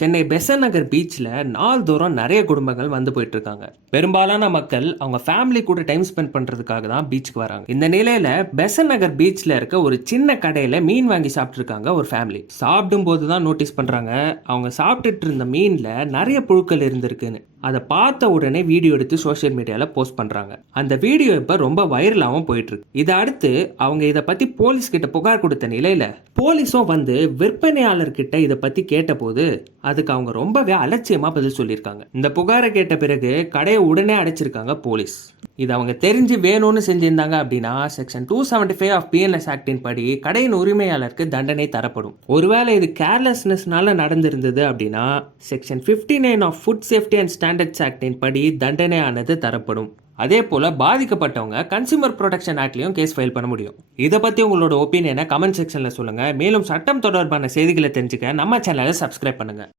சென்னை பெசன்ட் நகர் பீச்சில் நாள்தோறும் நிறைய குடும்பங்கள் வந்து போயிட்டு இருக்காங்க. பெரும்பாலான மக்கள் அவங்க ஃபேமிலி கூட டைம் ஸ்பெண்ட் பண்றதுக்காக தான் பீச்சுக்கு வராங்க. இந்த நிலையில பெசன்ட் நகர் பீச்ல இருக்க ஒரு சின்ன கடையில மீன் வாங்கி சாப்பிட்டு இருக்காங்க ஒரு ஃபேமிலி. சாப்பிடும் போது தான் நோட்டீஸ் பண்றாங்க அவங்க சாப்பிட்டுட்டு இருந்த மீன்ல நிறைய புழுக்கள் இருந்திருக்குன்னு. அதை பார்த்த உடனே வீடியோ எடுத்து சோஷியல் மீடியால போஸ்ட் பண்றாங்க. அந்த வீடியோ இப்ப ரொம்ப வைரலாகவும் போயிட்டு இருக்கு. இதை அடுத்து அவங்க இதை பத்தி போலீஸ் கிட்ட புகார் கொடுத்த நிலையில போலீஸும் வந்து விற்பனையாளர்கிட்ட இதை பத்தி கேட்டபோது அதுக்கு அவங்க ரொம்பவே அலட்சியமா பதில் சொல்லியிருக்காங்க. இந்த புகாரை கேட்ட பிறகு கடையை உடனே அடைச்சிருக்காங்க போலீஸ். இது அவங்க தெரிஞ்சு வேணும்னு செஞ்சிருந்தாங்க அப்படின்னா செக்ஷன் 275 ஆஃப் பிஎன்எஸ் ஆக்டின் படி கடையின் உரிமையாளருக்கு தண்டனை தரப்படும். ஒருவேளை இது கேர்லெஸ்னஸ்னால நடந்திருந்தது அப்படின்னா section 59 of food safety and standards ஆக்டின் படி தண்டனையானது தரப்படும். அதே போல பாதிக்கப்பட்டவங்க கன்சியூமர் ப்ரொடெக்ஷன் ஆக்ட்லயும் கேஸ் ஃபைல் பண்ண முடியும். இதை பத்தி உங்களோட ஒப்பீனியனை கமெண்ட் செக்ஷன்ல சொல்லுங்க. மேலும் சட்டம் தொடர்பான செய்திகளை தெரிஞ்சுக்க நம்ம சேனலை சப்ஸ்கிரைப் பண்ணுங்க.